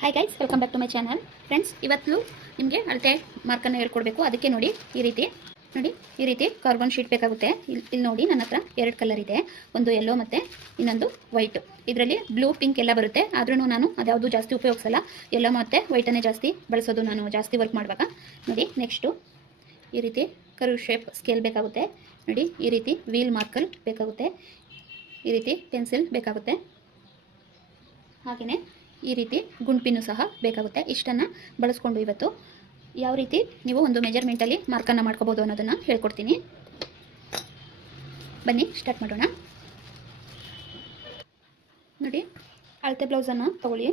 Hi guys, welcome back to my channel. Friends, ಇವತ್ತು ನಿಮಗೆ ಅಳತೆ ಮಾರ್ಕನ್ನು ಹೇಳ್ಕೊಡ್ಬೇಕು. ಅದಕ್ಕೆ ನೋಡಿ ಈ ರೀತಿ ಕಾರ್ಬನ್ ಶೀಟ್ ಬೇಕಾಗುತ್ತೆ. ಇಲ್ಲಿ ನೋಡಿ, ನನ್ನ ಹತ್ರ 2 ಕಲರ್ ಇದೆ. ಒಂದು ಯೆಲ್ಲೋ ಮತ್ತು ಇನ್ನೊಂದು ವೈಟ್. ಇದರಲ್ಲಿ ಬ್ಲೂ ಪಿಂಕ್ ಎಲ್ಲ ಬರುತ್ತೆ. ಆದ್ರೂ ನಾನು ಅದ್ಯಾವುದು ಜಾಸ್ತಿ ಉಪಯೋಗಿಸಲ್ಲ. ಯೆಲ್ಲೋ ಮತ್ತು ವೈಟನ್ನೇ ಜಾಸ್ತಿ ಬಳಸೋದು ನಾನು ಜಾಸ್ತಿ ವರ್ಕ್ ಮಾಡುವಾಗ. ನೋಡಿ, ನೆಕ್ಸ್ಟು ಈ ರೀತಿ ಕರ್ವ್ ಶೇಪ್ ಸ್ಕೇಲ್ ಬೇಕಾಗುತ್ತೆ. ನೋಡಿ, ಈ ರೀತಿ ವೀಲ್ ಮಾರ್ಕರ್ ಬೇಕಾಗುತ್ತೆ. ಈ ರೀತಿ ಪೆನ್ಸಿಲ್ ಬೇಕಾಗುತ್ತೆ. ಹಾಗೆಯೇ ಈ ರೀತಿ ಗುಂಡ್ಪಿನ್ನು ಸಹ ಬೇಕಾಗುತ್ತೆ. ಇಷ್ಟನ್ನು ಬಳಸ್ಕೊಂಡು ಇವತ್ತು ಯಾವ ರೀತಿ ನೀವು ಒಂದು ಮೆಜರ್ಮೆಂಟಲ್ಲಿ ಮಾರ್ಕನ್ನು ಮಾಡ್ಕೋಬೋದು ಅನ್ನೋದನ್ನು ಹೇಳ್ಕೊಡ್ತೀನಿ. ಬನ್ನಿ ಸ್ಟಾರ್ಟ್ ಮಾಡೋಣ. ನೋಡಿ, ಅಳತೆ ಬ್ಲೌಸನ್ನು ತಗೊಳ್ಳಿ.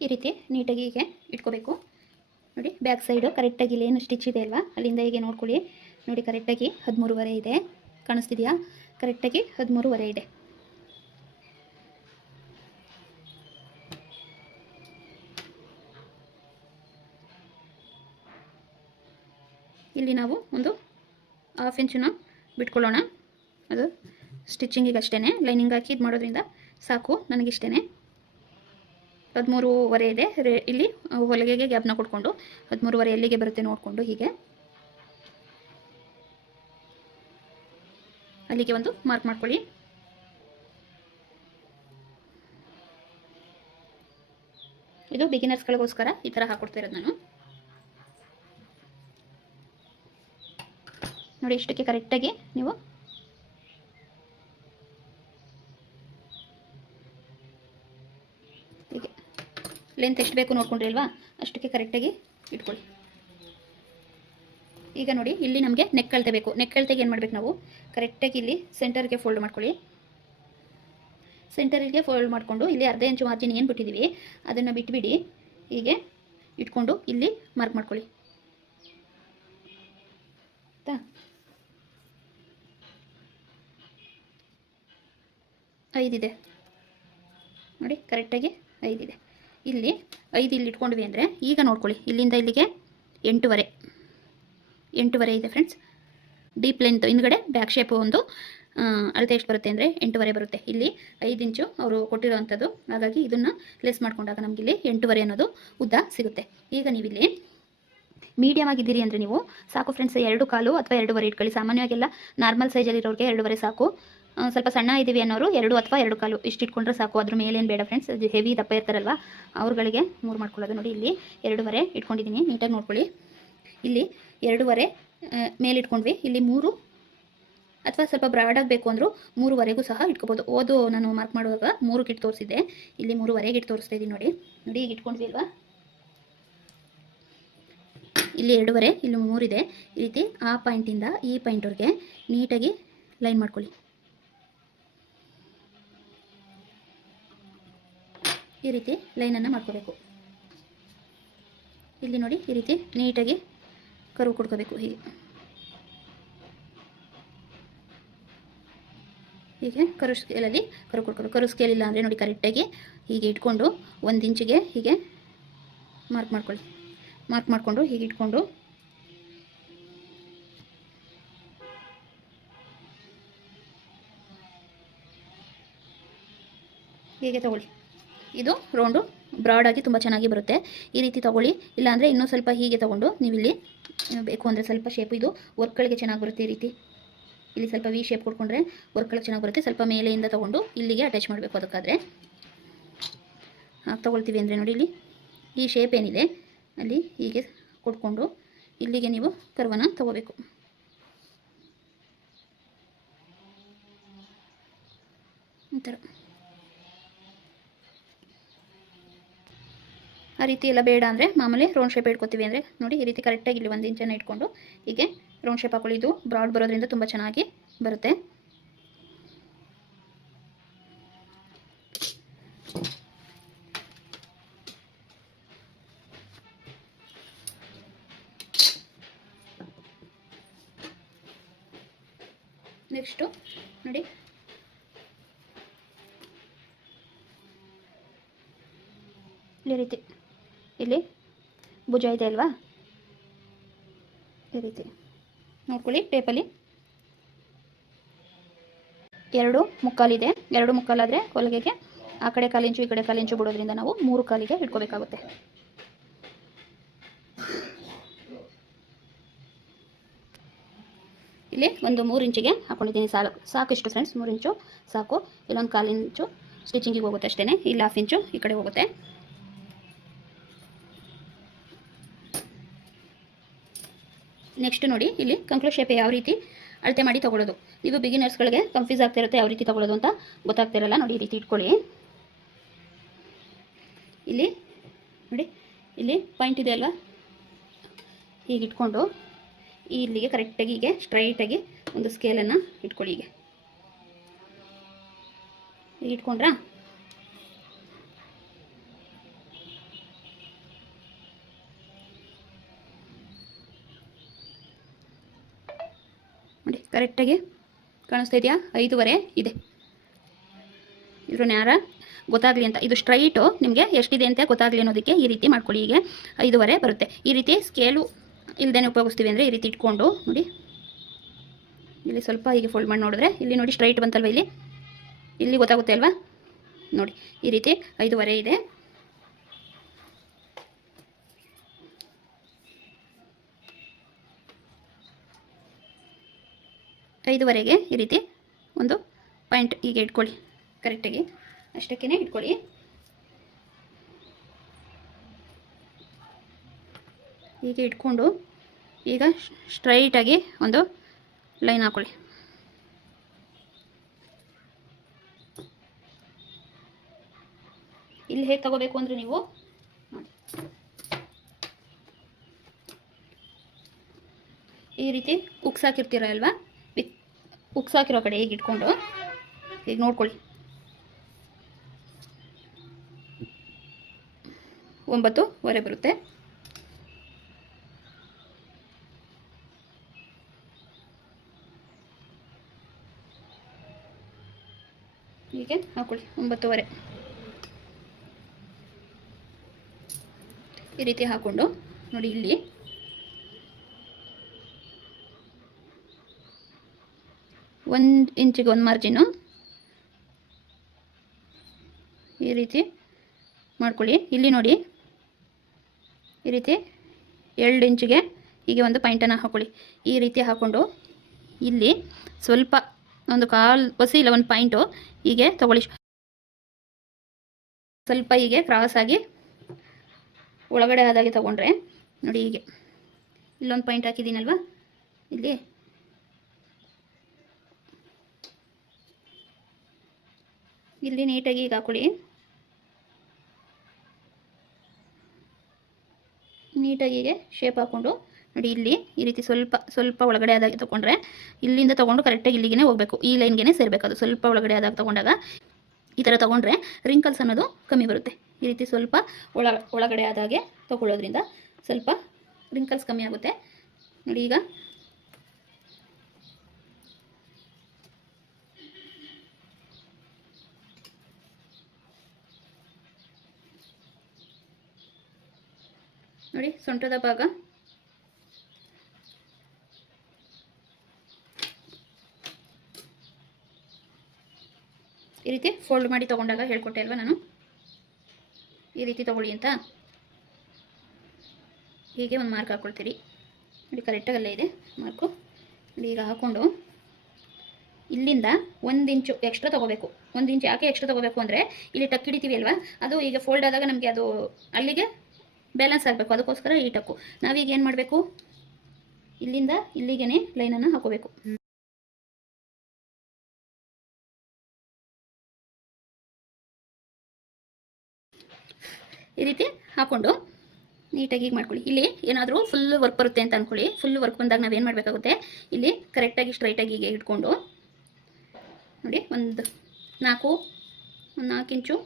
ಈ ರೀತಿ ನೀಟಾಗಿ ಹೀಗೆ ಇಟ್ಕೋಬೇಕು. ನೋಡಿ, ಬ್ಯಾಕ್ ಸೈಡು ಕರೆಕ್ಟಾಗಿ ಇಲ್ಲಿ ಏನು ಸ್ಟಿಚ್ ಇದೆ ಅಲ್ವಾ, ಅಲ್ಲಿಂದ ಹೀಗೆ ನೋಡ್ಕೊಳ್ಳಿ. ನೋಡಿ, ಕರೆಕ್ಟಾಗಿ 13.5 ಇದೆ. ಕಾಣಿಸ್ತಿದೆಯಾ? ಕರೆಕ್ಟಾಗಿ 13.5 ಇದೆ. ಇಲ್ಲಿ ನಾವು ಒಂದು 1/2 ಇಂಚನ್ನು ಬಿಟ್ಕೊಳ್ಳೋಣ. ಅದು ಸ್ಟಿಚಿಂಗಿಗೆ ಅಷ್ಟೇ. ಲೈನಿಂಗ್ ಹಾಕಿ ಇದು ಮಾಡೋದ್ರಿಂದ ಸಾಕು ನನಗಿಷ್ಟೇ. 13.5 ಇದೆ. ಇಲ್ಲಿ ಹೊಲಿಗೆಗೆ ಗ್ಯಾಪ್ನ ಕೊಟ್ಕೊಂಡು 13.5 ಎಲ್ಲಿಗೆ ಬರುತ್ತೆ ನೋಡಿಕೊಂಡು ಹೀಗೆ ಅಲ್ಲಿಗೆ ಒಂದು ಮಾರ್ಕ್ ಮಾಡ್ಕೊಳ್ಳಿ. ಇದು ಬಿಗಿನರ್ಸ್ಗಳಿಗೋಸ್ಕರ ಈ ಥರ ಹಾಕೊಡ್ತಾ ಇರೋದು ನಾನು. ನೋಡಿ, ಇಷ್ಟಕ್ಕೆ ಕರೆಕ್ಟಾಗಿ ನೀವು ಹೀಗೆ ಲೆಂತ್ ಎಷ್ಟು ಬೇಕು ನೋಡ್ಕೊಂಡ್ರಿ ಅಲ್ವಾ, ಅಷ್ಟಕ್ಕೆ ಕರೆಕ್ಟಾಗಿ ಇಟ್ಕೊಳ್ಳಿ. ಈಗ ನೋಡಿ, ಇಲ್ಲಿ ನಮಗೆ ನೆಕ್ ಅಳತೆ ಬೇಕು. ನೆಕ್ ಅಳತೆಗೆ ಏನು ಮಾಡಬೇಕು ನಾವು, ಕರೆಕ್ಟಾಗಿ ಇಲ್ಲಿ ಸೆಂಟರ್ಗೆ ಫೋಲ್ಡ್ ಮಾಡ್ಕೊಳ್ಳಿ. ಸೆಂಟರಿಗೆ ಫೋಲ್ಡ್ ಮಾಡಿಕೊಂಡು ಇಲ್ಲಿ 1/2 ಇಂಚು ಮಾರ್ಜಿನ್ ಏನು ಬಿಟ್ಟಿದ್ದೀವಿ ಅದನ್ನು ಬಿಟ್ಬಿಡಿ. ಹೀಗೆ ಇಟ್ಕೊಂಡು ಇಲ್ಲಿ ಮಾರ್ಕ್ ಮಾಡ್ಕೊಳ್ಳಿ. ಆಯಿತಾ? 5 ಇದೆ ನೋಡಿ, ಕರೆಕ್ಟಾಗಿ 5 ಇದೆ. ಇಲ್ಲಿ 5 ಇಲ್ಲಿ ಇಟ್ಕೊಂಡ್ವಿ ಅಂದರೆ ಈಗ ನೋಡ್ಕೊಳ್ಳಿ, ಇಲ್ಲಿಂದ ಇಲ್ಲಿಗೆ 8.5 ಇದೆ ಫ್ರೆಂಡ್ಸ್. ಡೀಪ್ ಲೆಂತ್ ಹಿಂದ್ಗಡೆ ಬ್ಯಾಕ್ ಶೇಪ್ ಒಂದು ಅಳತೆ ಎಷ್ಟು ಬರುತ್ತೆ ಅಂದರೆ 8.5 ಬರುತ್ತೆ. ಇಲ್ಲಿ 5 ಇಂಚು ಅವರು ಕೊಟ್ಟಿರೋವಂಥದ್ದು. ಹಾಗಾಗಿ ಇದನ್ನು ಲೆಸ್ ಮಾಡ್ಕೊಂಡಾಗ ನಮಗಿಲ್ಲಿ 8.5 ಅನ್ನೋದು ಉದ್ದ ಸಿಗುತ್ತೆ. ಈಗ ನೀವಿಲ್ಲಿ ಮೀಡಿಯಮ್ ಆಗಿದ್ದೀರಿ ಅಂದರೆ ನೀವು ಸಾಕು ಫ್ರೆಂಡ್ಸ್, 2 ಕಾಲು ಅಥವಾ 2.5 ಇಟ್ಕೊಳ್ಳಿ. ಸಾಮಾನ್ಯವಾಗೆಲ್ಲ ನಾರ್ಮಲ್ ಸೈಜಲ್ಲಿರೋರಿಗೆ 2.5 ಸಾಕು. ಸ್ವಲ್ಪ ಸಣ್ಣ ಇದ್ದೀವಿ ಅನ್ನೋರು 2 ಅಥವಾ 2 ಕಾಲು ಇಷ್ಟು ಇಟ್ಕೊಂಡ್ರೆ ಸಾಕು. ಅದ್ರ ಮೇಲೇನು ಬೇಡ ಫ್ರೆಂಡ್ಸ್. ಅದು ಹೆವಿ ದಪ್ಪ ಇರ್ತಾರಲ್ವ ಅವ್ರುಗಳಿಗೆ 3 ಮಾಡ್ಕೊಳ್ಳೋದು. ನೋಡಿ, ಇಲ್ಲಿ 2.5 ಇಟ್ಕೊಂಡಿದ್ದೀನಿ. ನೀಟಾಗಿ ನೋಡ್ಕೊಳ್ಳಿ. ಇಲ್ಲಿ 2.5 ಮೇಲೆ ಇಟ್ಕೊಂಡ್ವಿ. ಇಲ್ಲಿ 3 ಅಥವಾ ಸ್ವಲ್ಪ ಬ್ರಾಡಾಗಿ ಬೇಕು ಅಂದರೂ 3.5 ಸಹ ಇಟ್ಕೋಬೋದು. ಓದು ನಾನು ಮಾರ್ಕ್ ಮಾಡುವಾಗ 3 ಇಟ್ಟು ತೋರಿಸಿದ್ದೆ. ಇಲ್ಲಿ 3.5 ಇಟ್ಟು ತೋರಿಸ್ತಾ ಇದ್ದೀನಿ. ನೋಡಿ ಈಗ ಇಟ್ಕೊಂಡ್ವಿ ಅಲ್ವಾ. ಇಲ್ಲಿ 2.5, ಇಲ್ಲಿ 3 ಇದೆ. ಈ ರೀತಿ ಆ ಪಾಯಿಂಟಿಂದ ಈ ಪಾಯಿಂಟ್ವರೆಗೆ ನೀಟಾಗಿ ಲೈನ್ ಮಾಡ್ಕೊಳ್ಳಿ. ಈ ರೀತಿ ಲೈನನ್ನು ಮಾಡ್ಕೋಬೇಕು. ಇಲ್ಲಿ ನೋಡಿ, ಈ ರೀತಿ ನೀಟಾಗಿ ಕರ್ವ್ ಕೊಡ್ಕೋಬೇಕು. ಹೀಗೆ ಕರು ಸ್ಕೇಲಲ್ಲಿ ಕರು ಕೊಡ್ಕೋಬೇಕು. ಕರು ಸ್ಕೇಲ್ ಇಲ್ಲ ಅಂದರೆ ನೋಡಿ, ಕರೆಕ್ಟಾಗಿ ಹೀಗೆ ಇಟ್ಕೊಂಡು 1 ಇಂಚಿಗೆ ಹೀಗೆ ಮಾರ್ಕ್ ಮಾಡ್ಕೊಳ್ಳಿ. ಮಾರ್ಕ್ ಮಾಡಿಕೊಂಡು ಹೀಗೆ ಇಟ್ಕೊಂಡು ಹೀಗೆ ತಗೊಳ್ಳಿ. ಇದು ರೌಂಡು ಬ್ರಾಡಾಗಿ ತುಂಬ ಚೆನ್ನಾಗಿ ಬರುತ್ತೆ. ಈ ರೀತಿ ತೊಗೊಳ್ಳಿ. ಇಲ್ಲಾಂದರೆ ಇನ್ನೂ ಸ್ವಲ್ಪ ಹೀಗೆ ತೊಗೊಂಡು ನೀವಿಲ್ಲಿ ಬೇಕು ಅಂದರೆ ಸ್ವಲ್ಪ ಶೇಪ್ ಇದು ವರ್ಕ್ಗಳಿಗೆ ಚೆನ್ನಾಗಿ ಬರುತ್ತೆ. ಈ ರೀತಿ ಇಲ್ಲಿ ಸ್ವಲ್ಪ ವಿ ಶೇಪ್ ಕೊಟ್ಕೊಂಡ್ರೆ ವರ್ಕ್ಗಳಿಗೆ ಚೆನ್ನಾಗಿ ಬರುತ್ತೆ. ಸ್ವಲ್ಪ ಮೇಲೆಯಿಂದ ತೊಗೊಂಡು ಇಲ್ಲಿಗೆ ಅಟ್ಯಾಚ್ ಮಾಡಬೇಕು. ಅದಕ್ಕಾದರೆ ಹಾಗೆ ತೊಗೊಳ್ತೀವಿ ಅಂದರೆ ನೋಡಿ, ಇಲ್ಲಿ ಈ ಶೇಪ್ ಏನಿದೆ ಅಲ್ಲಿ ಹೀಗೆ ಕೊಟ್ಕೊಂಡು ಇಲ್ಲಿಗೆ ನೀವು ಕರ್ವನ್ನ ತೊಗೋಬೇಕು. ಈ ಥರ. ಆ ರೀತಿ ಎಲ್ಲ ಬೇಡ ಅಂದರೆ ಮಾಮೂಲಿ ರೌಂಡ್ ಶೇಪ್ ಇಟ್ಕೊತೀವಿ ಅಂದರೆ ನೋಡಿ, ಈ ರೀತಿ ಕರೆಕ್ಟಾಗಿ ಇಲ್ಲಿ 1 ಇಂಚನ್ನು ಇಟ್ಕೊಂಡು ಹೀಗೆ ರೌಂಡ್ ಶೇಪ್ ಹಾಕೊಳ್ಳಿ. ಇದು ಬ್ರಾಡ್ ಬರೋದ್ರಿಂದ ತುಂಬ ಚೆನ್ನಾಗಿ ಬರುತ್ತೆ. ನೆಕ್ಸ್ಟು ನೋಡಿ, ಈ ರೀತಿ ಇಲ್ಲಿ ಭುಜ ಇದೆ ಅಲ್ವಾ, ಈ ರೀತಿ ನೋಡ್ಕೊಳ್ಳಿ ಟೇಪಲ್ಲಿ. 2 ಇದೆ. 2 ಆದರೆ ಹೊಲಿಗೆಗೆ ಆ ಕಡೆ 1/4 ಇಂಚು ಈ ಕಡೆ 1/4 ಇಂಚು ಬಿಡೋದ್ರಿಂದ ನಾವು 3 ಕಾಲಿಗೆ ಇಟ್ಕೋಬೇಕಾಗುತ್ತೆ. ಇಲ್ಲಿ ಒಂದು 3 ಇಂಚಿಗೆ ಹಾಕೊಂಡಿದ್ದೀನಿ. ಸಾಕು ಇಷ್ಟು ಫ್ರೆಂಡ್ಸ್, 3 ಇಂಚು ಸಾಕು. ಇಲ್ಲೊಂದು 1/4 ಇಂಚು ಸ್ಟಿಚಿಂಗಿಗೆ ಹೋಗುತ್ತೆ ಅಷ್ಟೇ. ಇಲ್ಲಿ 1/2 ಇಂಚು ಈ ಕಡೆ ಹೋಗುತ್ತೆ. ನೆಕ್ಸ್ಟ್ ನೋಡಿ, ಇಲ್ಲಿ ಕಂಕ್ಳು ಶೇಪ್ ಯಾವ ರೀತಿ ಅಳತೆ ಮಾಡಿ ತೊಗೊಳ್ಳೋದು. ನೀವು ಬಿಗಿನರ್ಸ್ಗಳಿಗೆ ಕನ್ಫ್ಯೂಸ್ ಆಗ್ತಾ ಇರುತ್ತೆ ಯಾವ ರೀತಿ ತೊಗೊಳ್ಳೋದು ಅಂತ ಗೊತ್ತಾಗ್ತಿರಲ್ಲ. ನೋಡಿ, ಈ ರೀತಿ ಇಟ್ಕೊಳ್ಳಿ. ಇಲ್ಲಿ ನೋಡಿ, ಇಲ್ಲಿ ಪಾಯಿಂಟ್ ಇದೆ ಅಲ್ವಾ, ಹೀಗೆ ಇಟ್ಕೊಂಡು ಇಲ್ಲಿಗೆ ಕರೆಕ್ಟಾಗಿ ಹೀಗೆ ಸ್ಟ್ರೈಟಾಗಿ ಒಂದು ಸ್ಕೇಲನ್ನು ಇಟ್ಕೊಳ್ಳಿ. ಹೀಗೆ ಇಟ್ಕೊಂಡ್ರಾ, ನೋಡಿ ಕರೆಕ್ಟಾಗಿ ಕಾಣಿಸ್ತಾ ಇದೆಯಾ? 5.5 ಇದೆ. ಇದ್ರ ನ್ಯಾರ ಗೊತ್ತಾಗಲಿ ಅಂತ, ಇದು ಸ್ಟ್ರೈಟು ನಿಮಗೆ ಎಷ್ಟಿದೆ ಅಂತ ಗೊತ್ತಾಗಲಿ ಅನ್ನೋದಕ್ಕೆ ಈ ರೀತಿ ಮಾಡ್ಕೊಳ್ಳಿ. ಹೀಗೆ 5.5 ಬರುತ್ತೆ. ಈ ರೀತಿ ಸ್ಕೇಲು ಇಲ್ದೇ ಉಪಯೋಗಿಸ್ತೀವಿ ಅಂದರೆ ಈ ರೀತಿ ಇಟ್ಕೊಂಡು ನೋಡಿ, ಇಲ್ಲಿ ಸ್ವಲ್ಪ ಹೀಗೆ ಫೋಲ್ಡ್ ಮಾಡಿ ನೋಡಿದ್ರೆ ಇಲ್ಲಿ ನೋಡಿ ಸ್ಟ್ರೈಟ್ ಬಂತಲ್ವ, ಇಲ್ಲಿ ಗೊತ್ತಾಗುತ್ತೆ ಅಲ್ವಾ? ನೋಡಿ ಈ ರೀತಿ 5.5 ಇದೆ. ಐದುವರೆಗೆ ಈ ರೀತಿ ಒಂದು ಪಾಯಿಂಟ್ ಹೀಗೆ ಇಟ್ಕೊಳ್ಳಿ. ಕರೆಕ್ಟಾಗಿ ಅಷ್ಟಕ್ಕೇ ಇಟ್ಕೊಳ್ಳಿ. ಹೀಗೆ ಇಟ್ಕೊಂಡು ಈಗ ಸ್ಟ್ರೈಟಾಗಿ ಒಂದು ಲೈನ್ ಹಾಕೊಳ್ಳಿ. ಇಲ್ಲಿ ಹೇಗೆ ತಗೋಬೇಕು ಅಂದರೆ ನೀವು ನೋಡಿ, ಈ ರೀತಿ ಉಕ್ಸಾಕಿರ್ತೀರ ಅಲ್ವಾ, ಉಕ್ಸಾಕಿರೋ ಕಡೆ ಹೀಗೆ ಇಟ್ಕೊಂಡು ಈಗ ನೋಡ್ಕೊಳ್ಳಿ. 9.5 ಬರುತ್ತೆ. ಹೀಗೆ ಹಾಕೊಳ್ಳಿ 9.5. ಈ ರೀತಿ ಹಾಕ್ಕೊಂಡು ನೋಡಿ, ಇಲ್ಲಿ 1 ಇಂಚಿಗೆ 1 ಮಾರ್ಜಿನು ಈ ರೀತಿ ಮಾಡ್ಕೊಳ್ಳಿ. ಇಲ್ಲಿ ನೋಡಿ ಈ ರೀತಿ 2 ಇಂಚಿಗೆ ಹೀಗೆ ಒಂದು ಪಾಯಿಂಟನ್ನು ಹಾಕೊಳ್ಳಿ. ಈ ರೀತಿ ಹಾಕ್ಕೊಂಡು ಇಲ್ಲಿ ಸ್ವಲ್ಪ ಒಂದು 1/4 ಹೊಸಿ ಇಲ್ಲ 1 ಪಾಯಿಂಟು ಹೀಗೆ ತಗೊಳ್ಳಿ. ಸ್ವಲ್ಪ ಹೀಗೆ ಕ್ರಾಸ್ ಆಗಿ ಒಳಗಡೆ ಆದಾಗೆ ತಗೊಂಡ್ರೆ ನೋಡಿ, ಹೀಗೆ ಇಲ್ಲೊಂದು ಪಾಯಿಂಟ್ ಹಾಕಿದ್ದೀನಲ್ವ, ಇಲ್ಲಿ ನೀಟಾಗಿ ಈಗ ಹಾಕೊಳ್ಳಿ. ನೀಟಾಗಿ ಹೀಗೆ ಶೇಪ್ ಹಾಕ್ಕೊಂಡು ನೋಡಿ, ಇಲ್ಲಿ ಈ ರೀತಿ ಸ್ವಲ್ಪ ಒಳಗಡೆ ಆದಾಗೆ ತೊಗೊಂಡ್ರೆ ಇಲ್ಲಿಂದ ತೊಗೊಂಡು ಕರೆಕ್ಟಾಗಿ ಇಲ್ಲಿಗೆ ಹೋಗಬೇಕು, ಈ ಲೈನ್ಗೆ ಸೇರಬೇಕು. ಅದು ಸ್ವಲ್ಪ ಒಳಗಡೆ ಆದಾಗ ತೊಗೊಂಡಾಗ ಈ ಥರ ತೊಗೊಂಡ್ರೆ ರಿಂಕಲ್ಸ್ ಅನ್ನೋದು ಕಮ್ಮಿ ಬರುತ್ತೆ. ಈ ರೀತಿ ಸ್ವಲ್ಪ ಒಳಗಡೆ ಆದಾಗೆ ತೊಗೊಳ್ಳೋದ್ರಿಂದ ಸ್ವಲ್ಪ ರಿಂಕಲ್ಸ್ ಕಮ್ಮಿ ಆಗುತ್ತೆ. ನೋಡಿ, ಈಗ ನೋಡಿ ಸೊಂಟದ ಭಾಗ ಈ ರೀತಿ ಫೋಲ್ಡ್ ಮಾಡಿ ತೊಗೊಂಡಾಗ ಹೇಳ್ಕೊಟ್ಟೆ ಅಲ್ವಾ ನಾನು, ಈ ರೀತಿ ತೊಗೊಳ್ಳಿ ಅಂತ. ಹೀಗೆ ಒಂದು ಮಾರ್ಕ್ ಹಾಕ್ಕೊಳ್ತೀರಿ ನೋಡಿ, ಕರೆಕ್ಟಾಗಿ ಅಲ್ಲೇ ಇದೆ ಮಾರ್ಕು. ನೋಡಿ, ಈಗ ಹಾಕ್ಕೊಂಡು ಇಲ್ಲಿಂದ 1 ಇಂಚು ಎಕ್ಸ್ಟ್ರಾ ತೊಗೋಬೇಕು. 1 ಇಂಚು ಯಾಕೆ ಎಕ್ಸ್ಟ್ರಾ ತೊಗೋಬೇಕು ಅಂದರೆ ಇಲ್ಲಿ ಟಕ್ ಹಿಡಿತೀವಿ ಅಲ್ವಾ, ಅದು ಈಗ ಫೋಲ್ಡ್ ಆದಾಗ ನಮಗೆ ಅದು ಅಲ್ಲಿಗೆ ಬ್ಯಾಲೆನ್ಸ್ ಆಗಬೇಕು. ಅದಕ್ಕೋಸ್ಕರ ಈ ಟಕ್ಕು ನಾವೀಗ ಏನು ಮಾಡಬೇಕು, ಇಲ್ಲಿಂದ ಇಲ್ಲಿಗೆ ಲೈನನ್ನು ಹಾಕೋಬೇಕು. ಈ ರೀತಿ ಹಾಕ್ಕೊಂಡು ನೀಟಾಗಿ ಹೀಗೆ ಮಾಡ್ಕೊಳ್ಳಿ. ಇಲ್ಲಿ ಏನಾದರೂ ಫುಲ್ ವರ್ಕ್ ಬರುತ್ತೆ ಅಂತ ಅಂದ್ಕೊಳ್ಳಿ. ಫುಲ್ ವರ್ಕ್ ಬಂದಾಗ ನಾವೇನು ಮಾಡಬೇಕಾಗುತ್ತೆ, ಇಲ್ಲಿ ಕರೆಕ್ಟಾಗಿ ಸ್ಟ್ರೈಟಾಗಿ ಹೀಗೆ ಇಟ್ಕೊಂಡು ನೋಡಿ, ಒಂದು 4 ಇಂಚು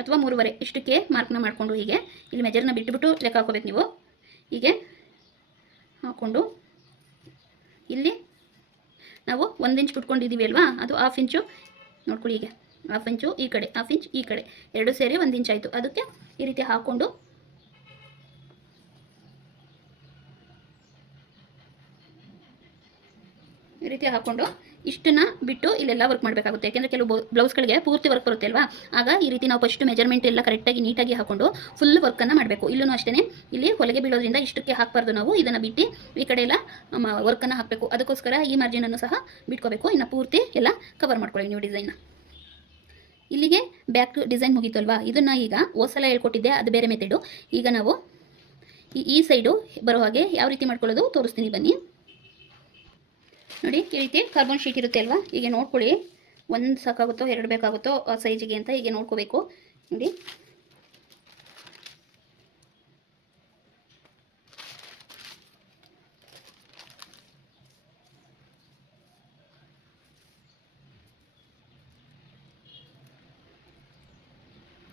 ಅಥವಾ 3.5 ಇಷ್ಟಕ್ಕೆ ಮಾರ್ಕ್ನ ಮಾಡಿಕೊಂಡು ಹೀಗೆ ಇಲ್ಲಿ ಮೆಜರ್ನ ಬಿಟ್ಟುಬಿಟ್ಟು ಲೆಕ್ಕ ಹಾಕೋಬೇಕು ನೀವು. ಹೀಗೆ ಹಾಕ್ಕೊಂಡು ಇಲ್ಲಿ ನಾವು 1 ಇಂಚ್ ಬಿಟ್ಕೊಂಡಿದ್ದೀವಿ ಅಲ್ವಾ, ಅದು 1/2 ಇಂಚು ನೋಡ್ಕೊಳ್ಳಿ. ಹೀಗೆ 1/2 ಇಂಚು ಈ ಕಡೆ, 1/2 ಇಂಚ್ ಈ ಕಡೆ, 2 ಸೇರಿ 1 ಇಂಚ್ ಆಯಿತು. ಅದಕ್ಕೆ ಈ ರೀತಿ ಹಾಕ್ಕೊಂಡು ಈ ರೀತಿ ಹಾಕ್ಕೊಂಡು ಇಷ್ಟನ್ನ ಬಿಟ್ಟು ಇಲ್ಲೆಲ್ಲ ವರ್ಕ್ ಮಾಡಬೇಕಾಗುತ್ತೆ. ಯಾಕೆಂದರೆ ಕೆಲವು ಬ್ಲೌಸ್ಗಳಿಗೆ ಪೂರ್ತಿ ವರ್ಕ್ ಬರುತ್ತೆ ಅಲ್ವಾ, ಆಗ ಈ ರೀತಿ ನಾವು ಫಸ್ಟ್ ಮೆಜರ್ಮೆಂಟ್ ಎಲ್ಲ ಕರೆಕ್ಟಾಗಿ ನೀಟಾಗಿ ಹಾಕೊಂಡು ಫುಲ್ ವರ್ಕನ್ನು ಮಾಡಬೇಕು. ಇಲ್ಲೂ ಅಷ್ಟೇ, ಇಲ್ಲಿ ಹೊಲಿಗೆ ಬೀಳೋದ್ರಿಂದ ಇಷ್ಟಕ್ಕೆ ಹಾಕಬಾರ್ದು, ನಾವು ಇದನ್ನು ಬಿಟ್ಟು ಈ ಕಡೆ ಎಲ್ಲ ವರ್ಕನ್ನು ಹಾಕಬೇಕು. ಅದಕ್ಕೋಸ್ಕರ ಈ ಮಾರ್ಜಿನನ್ನು ಸಹ ಬಿಟ್ಕೋಬೇಕು. ಇನ್ನು ಪೂರ್ತಿ ಎಲ್ಲ ಕವರ್ ಮಾಡ್ಕೊಳ್ಳಿ ನೀವು ಡಿಸೈನ್ನ. ಇಲ್ಲಿಗೆ ಬ್ಯಾಕ್ ಡಿಸೈನ್ ಮುಗೀತು ಅಲ್ವಾ. ಇದನ್ನು ಈಗ ಹೋದ್ಸಲ ಹೇಳ್ಕೊಟ್ಟಿದ್ದೆ, ಅದು ಬೇರೆ ಮೆಥಡು. ಈಗ ನಾವು ಈ ಸೈಡು ಬರೋ ಹಾಗೆ ಯಾವ ರೀತಿ ಮಾಡ್ಕೊಳ್ಳೋದು ತೋರಿಸ್ತೀನಿ ಬನ್ನಿ. ನೋಡಿ, ಈ ರೀತಿ ಕಾರ್ಬನ್ ಶೀಟ್ ಇರುತ್ತೆ ಅಲ್ವಾ, ಹೀಗೆ ನೋಡ್ಕೊಳ್ಳಿ. ಒಂದು ಸಾಕಾಗುತ್ತೋ ಎರಡು ಬೇಕಾಗುತ್ತೋ ಆ ಸೈಜಿಗೆ ಅಂತ ಹೀಗೆ ನೋಡ್ಕೋಬೇಕು. ನೋಡಿ,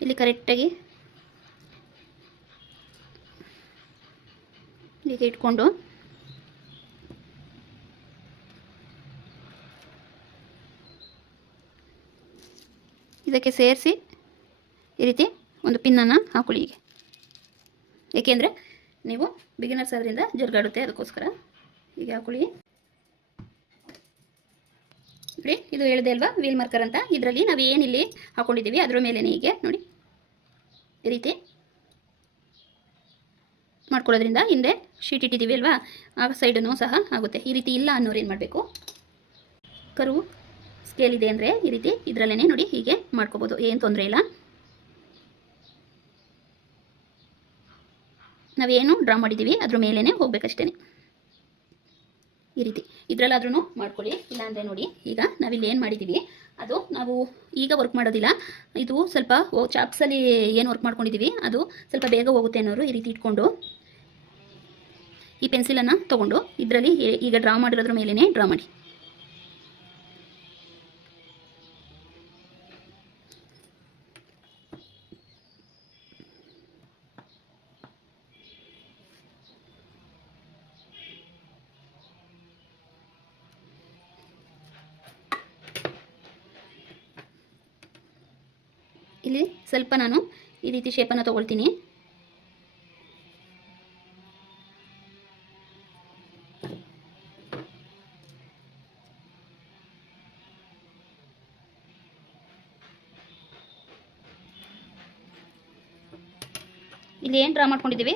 ಇಲ್ಲಿ ಕರೆಕ್ಟಾಗಿ ಹೀಗೆ ಇಟ್ಕೊಂಡು ಇದಕ್ಕೆ ಸೇರಿಸಿ ಈ ರೀತಿ ಒಂದು ಪಿನ್ನನ್ನು ಹಾಕೊಳ್ಳಿ ಹೀಗೆ. ಏಕೆಂದರೆ ನೀವು ಬಿಗಿನರ್ಸ್ ಅದರಿಂದ ಜರುಗಾಡುತ್ತೆ, ಅದಕ್ಕೋಸ್ಕರ ಹೀಗೆ ಹಾಕೊಳ್ಳಿ. ನೋಡಿ, ಇದು ಹೇಳಿದೆ ಅಲ್ವಾ ವೀಲ್ ಮಾರ್ಕರ್ ಅಂತ. ಇದರಲ್ಲಿ ನಾವು ಏನಿಲ್ಲಿ ಹಾಕೊಂಡಿದ್ದೀವಿ ಅದರ ಮೇಲೆ ಹೀಗೆ ನೋಡಿ ಈ ರೀತಿ ಮಾಡ್ಕೊಳ್ಳೋದ್ರಿಂದ ಹಿಂದೆ ಶೀಟ್ ಇಟ್ಟಿದ್ದೀವಿ ಅಲ್ವಾ, ಆ ಸೈಡನ್ನು ಸಹ ಆಗುತ್ತೆ. ಈ ರೀತಿ ಇಲ್ಲ ಅನ್ನೋರು ಏನು ಮಾಡಬೇಕು, ಕರು ಸ್ಕೇಲ್ ಇದೆ ಅಂದರೆ ಈ ರೀತಿ ಇದರಲ್ಲೇ ನೋಡಿ ಹೀಗೆ ಮಾಡ್ಕೋಬೋದು, ಏನು ತೊಂದರೆ ಇಲ್ಲ. ನಾವೇನು ಡ್ರಾ ಮಾಡಿದ್ದೀವಿ ಅದ್ರ ಮೇಲೇ ಹೋಗ್ಬೇಕಷ್ಟೇ. ಈ ರೀತಿ ಇದರಲ್ಲಾದ್ರೂ ಮಾಡ್ಕೊಳ್ಳಿ. ಇಲ್ಲಾಂದರೆ ನೋಡಿ, ಈಗ ನಾವಿಲ್ಲಿ ಏನು ಮಾಡಿದ್ದೀವಿ ಅದು ನಾವು ಈಗ ವರ್ಕ್ ಮಾಡೋದಿಲ್ಲ. ಇದು ಸ್ವಲ್ಪ ಚಾಪ್ಸಲ್ಲಿ ಏನು ವರ್ಕ್ ಮಾಡ್ಕೊಂಡಿದ್ದೀವಿ ಅದು ಸ್ವಲ್ಪ ಬೇಗ ಹೋಗುತ್ತೆ ಅನ್ನೋರು ಈ ರೀತಿ ಇಟ್ಕೊಂಡು ಈ ಪೆನ್ಸಿಲನ್ನು ತೊಗೊಂಡು ಇದರಲ್ಲಿ ಈಗ ಡ್ರಾ ಮಾಡಿರೋದ್ರ ಮೇಲೇ ಡ್ರಾ ಮಾಡಿ. ಇಲ್ಲಿ ಸ್ವಲ್ಪ ನಾನು ಈ ರೀತಿ ಶೇಪನ್ನು ತಗೊಳ್ತೀನಿ. ಇಲ್ಲಿ ಏನು ಡ್ರಾ ಮಾಡ್ಕೊಂಡಿದ್ದೀವಿ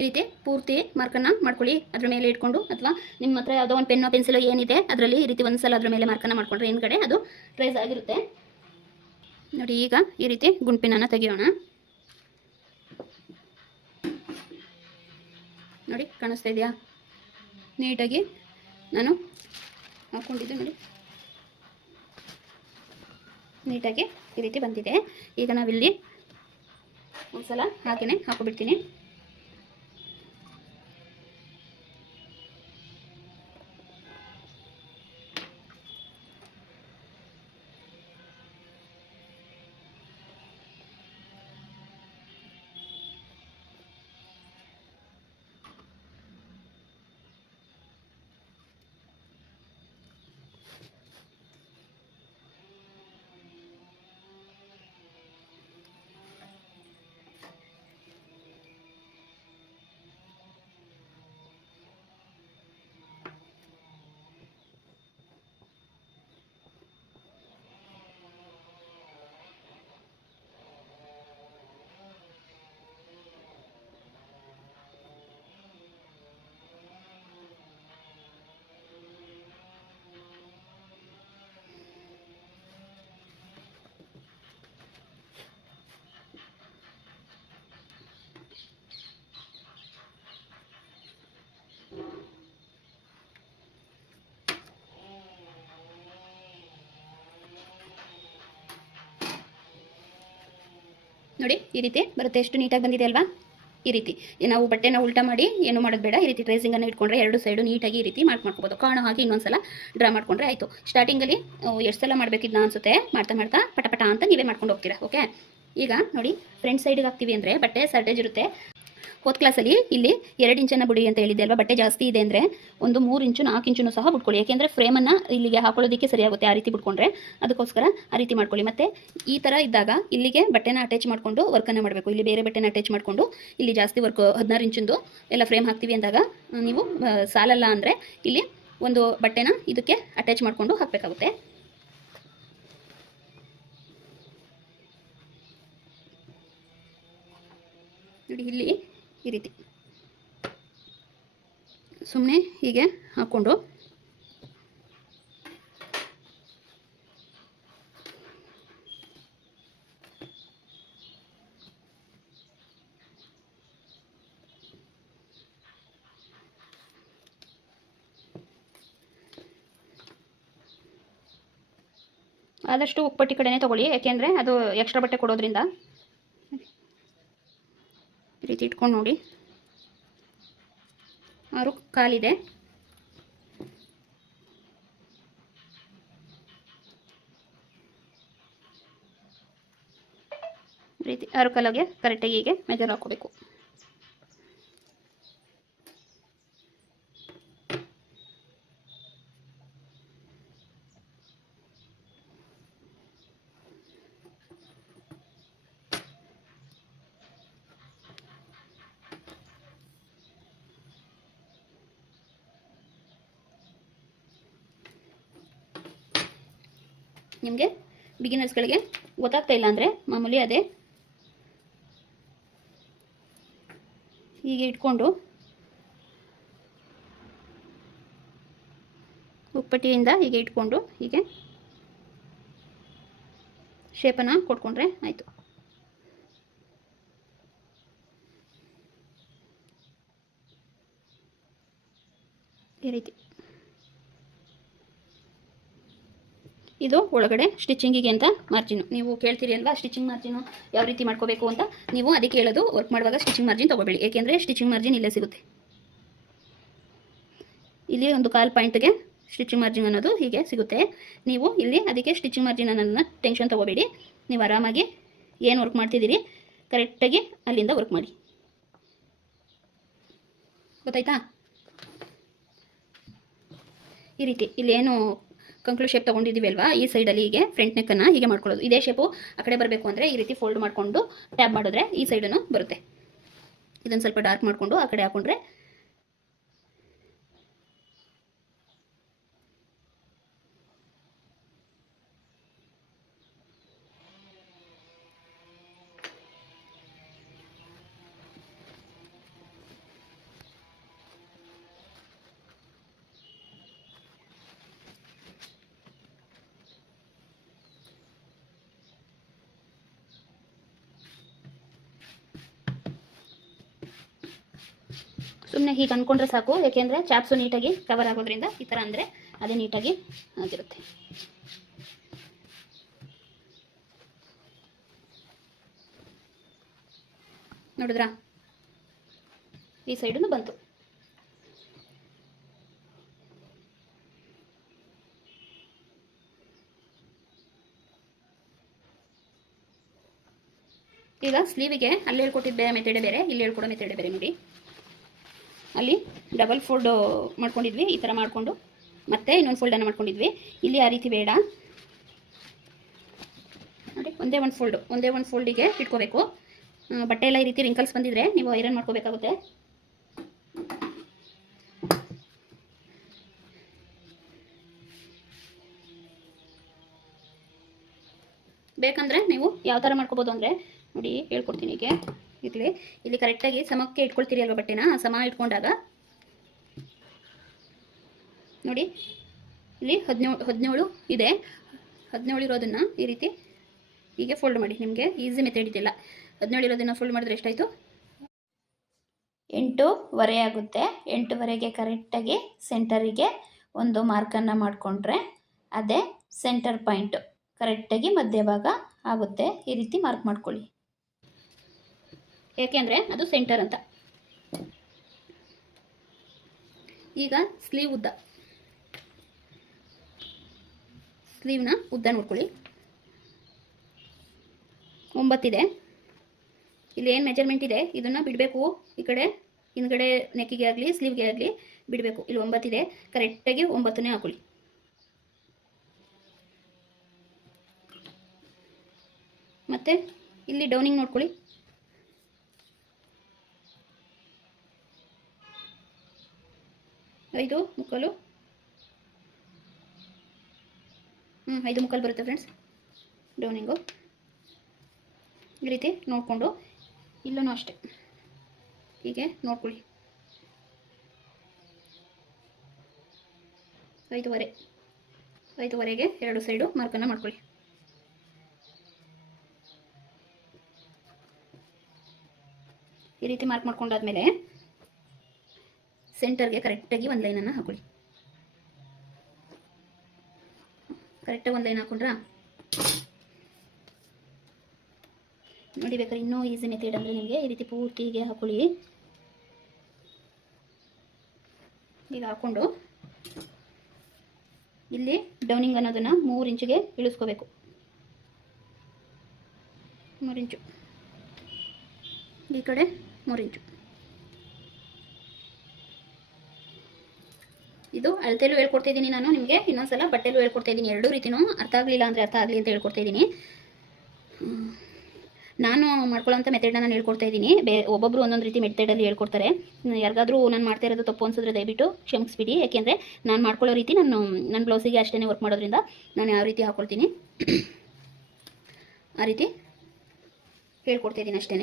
ಈ ರೀತಿ ಪೂರ್ತಿ ಮಾರ್ಕನ್ನು ಮಾಡ್ಕೊಳ್ಳಿ ಅದ್ರ ಮೇಲೆ ಇಟ್ಕೊಂಡು, ಅಥವಾ ನಿಮ್ಮ ಹತ್ರ ಯಾವುದೋ ಒಂದು ಪೆನ್ನು ಪೆನ್ಸಿಲ್ ಏನಿದೆ ಅದರಲ್ಲಿ ಈ ರೀತಿ ಒಂದು ಸಲ ಅದ್ರ ಮೇಲೆ ಮಾರ್ಕನ್ನು ಮಾಡ್ಕೊಂಡ್ರೆ ಹಿಂದ್ಗಡೆ ಅದು ಟ್ರೇಸ್ ಆಗಿರುತ್ತೆ. ನೋಡಿ, ಈಗ ಈ ರೀತಿ ಗುಂಪಿನನ್ನು ತೆಗೆಯೋಣ. ನೋಡಿ, ಕಾಣಿಸ್ತಾ ಇದೆಯಾ ನೀಟಾಗಿ ನಾನು ಹಾಕ್ಕೊಂಡಿದ್ದು. ನೋಡಿ, ನೀಟಾಗಿ ಈ ರೀತಿ ಬಂದಿದೆ. ಈಗ ನಾವಿಲ್ಲಿ ಒಂದು ಸಲ ಹಾಗೆಯೇ ಹಾಕಿಬಿಡ್ತೀನಿ. ನೋಡಿ ಈ ರೀತಿ ಬರುತ್ತೆ. ಎಷ್ಟು ನೀಟಾಗಿ ಬಂದಿದೆ ಅಲ್ವಾ. ಈ ರೀತಿ ನಾವು ಬಟ್ಟೆನ ಉಲ್ಟಾ ಮಾಡಿ ಏನು ಮಾಡೋದು ಬೇಡ. ಈ ರೀತಿ ಟ್ರೇಸಿಂಗನ್ನು ಇಟ್ಕೊಂಡ್ರೆ ಎರಡು ಸೈಡು ನೀಟಾಗಿ ಈ ರೀತಿ ಮಾಡ್ಕೊಬೋದು. ಕಾಣೋ ಹಾಗೆ ಇನ್ನೊಂದ್ಸಲ ಡ್ರಾ ಮಾಡ್ಕೊಂಡ್ರೆ ಆಯಿತು. ಸ್ಟಾರ್ಟಿಂಗಲ್ಲಿ ಎಷ್ಟು ಸಲ ಮಾಡಬೇಕಿದ್ನ ಅನಿಸುತ್ತೆ, ಮಾಡ್ತಾ ಮಾಡ್ತಾ ಪಟ ಅಂತ ನೀವೇ ಮಾಡ್ಕೊಂಡು ಹೋಗ್ತೀರಾ. ಓಕೆ, ಈಗ ನೋಡಿ ಫ್ರಂಟ್ ಸೈಡಿಗೆ ಹಾಕ್ತೀವಿ ಅಂದರೆ ಬಟ್ಟೆ ಸರ್ಟೇಜ್ ಇರುತ್ತೆ. ಹೋದ ಕ್ಲಾಸಲ್ಲಿ ಇಲ್ಲಿ 2 ಇಂಚನ್ನು ಬಿಡಿ ಅಂತ ಹೇಳಿದ್ದೆ ಅಲ್ವಾ. ಬಟ್ಟೆ ಜಾಸ್ತಿ ಇದೆ ಅಂದರೆ ಒಂದು 3 ಇಂಚು 4 ಇಂಚು ಸಹ ಬಿಟ್ಕೊಳ್ಳಿ. ಯಾಕೆಂದರೆ ಫ್ರೇಮನ್ನು ಇಲ್ಲಿಗೆ ಹಾಕೊಳ್ಳೋದಕ್ಕೆ ಸರಿಯಾಗುತ್ತೆ ಆ ರೀತಿ ಬಿಟ್ಕೊಂಡ್ರೆ. ಅದಕ್ಕೋಸ್ಕರ ಆ ರೀತಿ ಮಾಡ್ಕೊಳ್ಳಿ. ಮತ್ತು ಈ ಥರ ಇದ್ದಾಗ ಇಲ್ಲಿಗೆ ಬಟ್ಟೆನ ಅಟ್ಯಾಚ್ ಮಾಡಿಕೊಂಡು ವರ್ಕನ್ನು ಮಾಡಬೇಕು. ಇಲ್ಲಿ ಬೇರೆ ಬಟ್ಟೆನ ಅಟ್ಯಾಚ್ ಮಾಡಿಕೊಂಡು ಇಲ್ಲಿ ಜಾಸ್ತಿ ವರ್ಕ್ 16 ಇಂಚಿಂದು ಎಲ್ಲ ಫ್ರೇಮ್ ಹಾಕ್ತೀವಿ ಅಂದಾಗ ನೀವು ಸಾಲಲ್ಲ ಅಂದರೆ ಇಲ್ಲಿ ಒಂದು ಬಟ್ಟೆನ ಇದಕ್ಕೆ ಅಟ್ಯಾಚ್ ಮಾಡಿಕೊಂಡು ಹಾಕಬೇಕಾಗುತ್ತೆ. ನೋಡಿ ಇಲ್ಲಿ ಈ ರೀತಿ ಸುಮ್ಮನೆ ಹೀಗೆ ಹಾಕ್ಕೊಂಡು ಆದಷ್ಟು ಉಪ್ಪಟ್ಟಿ ಕಡೆನೇ ತೊಗೊಳ್ಳಿ. ಯಾಕೆಂದರೆ ಅದು ಎಕ್ಸ್ಟ್ರಾ ಬಟ್ಟೆ ಕೊಡೋದ್ರಿಂದ. ಈ ರೀತಿ ಇಟ್ಕೊಂಡು ನೋಡಿ 6 ಕಾಲಿದೆ. ರೀತಿ 6 ಕಾಲಿಗೆ ಕರೆಕ್ಟಾಗಿ ಹೀಗೆ ಮೆಜರ್ ಹಾಕೋಬೇಕು. ನಿಮಗೆ ಬಿಗಿನರ್ಸ್ಗಳಿಗೆ ಗೊತ್ತಾಗ್ತಾ ಇಲ್ಲ ಅಂದರೆ ಮಾಮೂಲಿ ಅದೇ ಹೀಗೆ ಇಟ್ಕೊಂಡು ಉಪ್ಪಟ್ಟಿಯಿಂದ ಹೀಗೆ ಇಟ್ಕೊಂಡು ಹೀಗೆ ಶೇಪನ್ನು ಕೊಟ್ಕೊಂಡ್ರೆ ಆಯಿತು. ಈ ರೀತಿ ಇದು ಒಳಗಡೆ ಸ್ಟಿಚಿಂಗಿಗೆ ಅಂತ ಮಾರ್ಜಿನು. ನೀವು ಕೇಳ್ತೀರಿ ಅಲ್ವಾ ಸ್ಟಿಚಿಂಗ್ ಮಾರ್ಜಿನು ಯಾವ ರೀತಿ ಮಾಡ್ಕೋಬೇಕು ಅಂತ. ನೀವು ಅದಕ್ಕೆ ಹೇಳೋದು ವರ್ಕ್ ಮಾಡುವಾಗ ಸ್ಟಿಚಿಂಗ್ ಮಾರ್ಜಿನ್ ತೊಗೊಬೇಡಿ. ಏಕೆಂದರೆ ಸ್ಟಿಚಿಂಗ್ ಮಾರ್ಜಿನ್ ಇಲ್ಲೇ ಸಿಗುತ್ತೆ. ಇಲ್ಲಿ ಒಂದು 1/4 ಪಾಯಿಂಟ್ಗೆ ಸ್ಟಿಚಿಂಗ್ ಮಾರ್ಜಿನ್ ಅನ್ನೋದು ಹೀಗೆ ಸಿಗುತ್ತೆ. ನೀವು ಇಲ್ಲಿ ಅದಕ್ಕೆ ಸ್ಟಿಚಿಂಗ್ ಮಾರ್ಜಿನ್ ಅನ್ನೋದನ್ನ ಟೆನ್ಷನ್ ತೊಗೋಬೇಡಿ. ನೀವು ಆರಾಮಾಗಿ ಏನು ವರ್ಕ್ ಮಾಡ್ತಿದ್ದೀರಿ ಕರೆಕ್ಟಾಗಿ ಅಲ್ಲಿಂದ ವರ್ಕ್ ಮಾಡಿ. ಗೊತ್ತಾಯ್ತಾ. ಈ ರೀತಿ ಇಲ್ಲೇನು ಕಂಕ್ಳು ಶೇಪ್ ತೊಗೊಂಡಿದ್ದೀವಿ ಅಲ್ವಾ, ಈ ಸೈಡಲ್ಲಿ ಹೀಗೆ ಫ್ರಂಟ್ ನೆಕ್ಕನ್ನು ಹೀಗೆ ಮಾಡ್ಕೊಳ್ಳೋದು. ಇದೇ ಶೇಪು ಆ ಕಡೆ ಬರಬೇಕು ಅಂದರೆ ಈ ರೀತಿ ಫೋಲ್ಡ್ ಮಾಡಿಕೊಂಡು ಟ್ಯಾಬ್ ಮಾಡಿದ್ರೆ ಈ ಸೈಡನ್ನು ಬರುತ್ತೆ. ಇದನ್ನು ಸ್ವಲ್ಪ ಡಾರ್ಕ್ ಮಾಡಿಕೊಂಡು ಆ ಕಡೆ ಹಾಕೊಂಡ್ರೆ ಸುಮ್ಮನೆ ಹೀಗೆ ಅಂದ್ಕೊಂಡ್ರೆ ಸಾಕು. ಯಾಕೆಂದರೆ ಚಾಪ್ಸು ನೀಟಾಗಿ ಕವರ್ ಆಗೋದ್ರಿಂದ ಈ ಥರ ಅಂದರೆ ಅದೇ ನೀಟಾಗಿ ಆಗಿರುತ್ತೆ. ನೋಡಿದ್ರಾ, ಈ ಸೈಡನ್ನು ಬಂತು. ಈಗ ಸ್ಲೀವಿಗೆ ಅಲ್ಲಿ ಹೇಳ್ಕೊಟ್ಟಿದ್ದ ಮೆಥಡ್ ಬೇರೆ, ಇಲ್ಲಿ ಹೇಳ್ಕೊಡೋ ಮೆಥಡ್ ಬೇರೆ. ನೋಡಿ ಅಲ್ಲಿ ಡಬಲ್ ಫೋಲ್ಡ್ ಮಾಡ್ಕೊಂಡಿದ್ವಿ, ಈ ಥರ ಮಾಡಿಕೊಂಡು ಮತ್ತೆ ಇನ್ನೊಂದು ಫೋಲ್ಡನ್ನು ಮಾಡ್ಕೊಂಡಿದ್ವಿ. ಇಲ್ಲಿ ಆ ರೀತಿ ಬೇಡ ನೋಡಿ, ಒಂದೇ ಒಂದು ಫೋಲ್ಡಿಗೆ ಇಟ್ಕೋಬೇಕು. ಬಟ್ಟೆ ಎಲ್ಲ ಈ ರೀತಿ ರಿಂಕಲ್ಸ್ ಬಂದಿದ್ರೆ ನೀವು ಐರನ್ ಮಾಡ್ಕೋಬೇಕಾಗುತ್ತೆ. ಬೇಕಂದರೆ ನೀವು ಯಾವ ಥರ ಮಾಡ್ಕೋಬೋದು ಅಂದರೆ ನೋಡಿ ಹೇಳ್ಕೊಡ್ತೀನಿ. ಹೀಗೆ ಇಲ್ಲಿ ಕರೆಕ್ಟಾಗಿ ಸಮಕ್ಕೆ ಇಟ್ಕೊಳ್ತೀರಿ ಅಲ್ವಾ ಬಟ್ಟೆನ, ಸಮ ಇಟ್ಕೊಂಡಾಗ ನೋಡಿ ಇಲ್ಲಿ 17 ಇದೆ. 17 ಇರೋದನ್ನು ಈ ರೀತಿ ಹೀಗೆ ಫೋಲ್ಡ್ ಮಾಡಿ. ನಿಮಗೆ ಈಸಿ ಮೆಥಡ್ ಇದೆಯಲ್ಲ. 17 ಇರೋದನ್ನು ಫೋಲ್ಡ್ ಮಾಡಿದ್ರೆ ಎಷ್ಟಾಯಿತು? 8.25 ಆಗುತ್ತೆ. 8.25ಗೆ ಕರೆಕ್ಟಾಗಿ ಸೆಂಟರಿಗೆ ಒಂದು ಮಾರ್ಕನ್ನು ಮಾಡಿಕೊಂಡ್ರೆ ಅದೇ ಸೆಂಟರ್ ಪಾಯಿಂಟು ಕರೆಕ್ಟಾಗಿ ಮಧ್ಯಭಾಗ ಆಗುತ್ತೆ. ಈ ರೀತಿ ಮಾರ್ಕ್ ಮಾಡ್ಕೊಳ್ಳಿ. ಏಕೆಂದರೆ ಅದು ಸೆಂಟರ್ ಅಂತ. ಈಗ ಸ್ಲೀವ್ನ ಉದ್ದ ನೋಡ್ಕೊಳ್ಳಿ. 9 ಇದೆ. ಇಲ್ಲಿ ಏನು ಮೆಜರ್ಮೆಂಟ್ ಇದೆ ಇದನ್ನು ಬಿಡಬೇಕು. ಈ ಕಡೆ ಹಿಂದ್ಗಡೆ ನೆಕ್ಕಿಗೆ ಆಗಲಿ ಸ್ಲೀವ್ಗೆ ಆಗಲಿ ಬಿಡಬೇಕು. ಇಲ್ಲಿ 9 ಇದೆ, ಕರೆಕ್ಟಾಗಿ 9ನೇ ಹಾಕೊಳ್ಳಿ. ಮತ್ತು ಇಲ್ಲಿ ಡೌನಿಂಗ್ ನೋಡ್ಕೊಳ್ಳಿ. ಐದು ಮುಕ್ಕಾಲು 5 ಮುಕ್ಕಾಲು ಬರುತ್ತೆ ಫ್ರೆಂಡ್ಸ್ ಡೌನಿಂಗು. ಈ ರೀತಿ ನೋಡಿಕೊಂಡು ಇಲ್ಲೂ ಅಷ್ಟೇ ಹೀಗೆ ನೋಡ್ಕೊಳ್ಳಿ. 5:30ಗೆ 2 ಸೈಡು ಮಾರ್ಕನ್ನು ಮಾಡ್ಕೊಳ್ಳಿ. ಈ ರೀತಿ ಮಾರ್ಕ್ ಮಾಡ್ಕೊಂಡಾದ್ಮೇಲೆ ಸೆಂಟರ್ಗೆ ಕರೆಕ್ಟಾಗಿ ಒಂದು ಲೈನನ್ನು ಹಾಕೊಳ್ಳಿ. ಕರೆಕ್ಟಾಗಿ ಒಂದು ಲೈನ್ ಹಾಕೊಂಡ್ರಾ ನೋಡಿ. ಬೇಕಾದ್ರೆ ಇನ್ನೂ ಈಸಿ ಮೆಥಡ್ ಅಂದರೆ ನಿಮಗೆ ಈ ರೀತಿ ಪೂರ್ತಿ ಹೀಗೆ ಹಾಕೊಳ್ಳಿ. ಈಗ ಹಾಕ್ಕೊಂಡು ಇಲ್ಲಿ ಡೌನಿಂಗ್ ಅನ್ನೋದನ್ನು 3 ಇಂಚಿಗೆ ಇಳಿಸ್ಕೋಬೇಕು. 3 ಇಂಚು, ಈ ಕಡೆ 3 ಇಂಚು. ಇದು ಅಳತೆಯಲ್ಲೂ ಹೇಳ್ಕೊಡ್ತಾ ಇದ್ದೀನಿ ನಾನು ನಿಮಗೆ, ಇನ್ನೊಂದ್ಸಲ ಬಟ್ಟೆಲ್ಲೂ ಹೇಳ್ಕೊಡ್ತಾ ಇದ್ದೀನಿ. ಎರಡೂ ರೀತಿಯೂ ಅರ್ಥ ಆಗಲಿಲ್ಲ ಅಂದರೆ ಅರ್ಥ ಆಗಲಿ ಅಂತ ಹೇಳ್ಕೊಡ್ತಾ ಇದ್ದೀನಿ. ನಾನು ಮಾಡ್ಕೊಳ್ಳೋಂಥ ಮೆಥಡ್ನ ನಾನು ಹೇಳ್ಕೊಡ್ತಾ ಇದ್ದೀನಿ. ಒಬ್ಬೊಬ್ಬರು ಒಂದೊಂದು ರೀತಿ ಮೆಥಡಲ್ಲಿ ಹೇಳ್ಕೊಡ್ತಾರೆ. ಯಾರಿಗಾದರೂ ನಾನು ಮಾಡ್ತಾ ಇರೋದು ತಪ್ಪು ಅನ್ಸಿದ್ರೆ ದಯವಿಟ್ಟು ಕ್ಷಮಿಸ್ಬಿಡಿ. ಯಾಕೆಂದರೆ ನಾನು ಮಾಡ್ಕೊಳ್ಳೋ ರೀತಿ ನನ್ನ ಬ್ಲೌಸಿಗೆ ಅಷ್ಟೇ ವರ್ಕ್ ಮಾಡೋದ್ರಿಂದ ನಾನು ಯಾವ ರೀತಿ ಹಾಕ್ಕೊಳ್ತೀನಿ ಆ ರೀತಿ ಹೇಳ್ಕೊಡ್ತಾ ಇದ್ದೀನಿ ಅಷ್ಟೇ.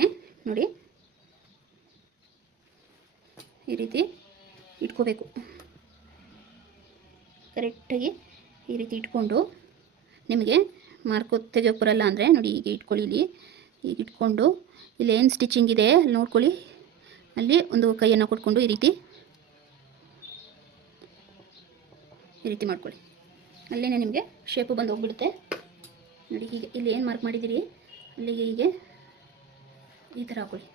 ನೋಡಿ ಈ ರೀತಿ ಇಟ್ಕೋಬೇಕು. ಕರೆಕ್ಟಾಗಿ ಈ ರೀತಿ ಇಟ್ಕೊಂಡು ನಿಮಗೆ ಮಾರ್ಕು ತೆಗಿಯೋಕ್ಕೆ ಬರಲ್ಲ ಅಂದರೆ ನೋಡಿ ಹೀಗೆ ಇಟ್ಕೊಳ್ಳಿ. ಇಲ್ಲಿ ಈಗ ಇಟ್ಕೊಂಡು ಇಲ್ಲಿ ಏನು ಸ್ಟಿಚಿಂಗ್ ಇದೆ ಅಲ್ಲಿ ನೋಡ್ಕೊಳ್ಳಿ. ಅಲ್ಲಿ ಒಂದು ಕೈಯನ್ನು ಕೊಟ್ಕೊಂಡು ಈ ರೀತಿ ಮಾಡ್ಕೊಳ್ಳಿ. ಅಲ್ಲೇ ನಿಮಗೆ ಶೇಪು ಬಂದು ಹೋಗ್ಬಿಡುತ್ತೆ ನೋಡಿ. ಹೀಗೆ ಇಲ್ಲಿ ಏನು ಮಾರ್ಕ್ ಮಾಡಿದ್ದೀರಿ ಅಲ್ಲಿಗೆ ಹೀಗೆ ಈ ಥರ ಹಾಕೊಳ್ಳಿ.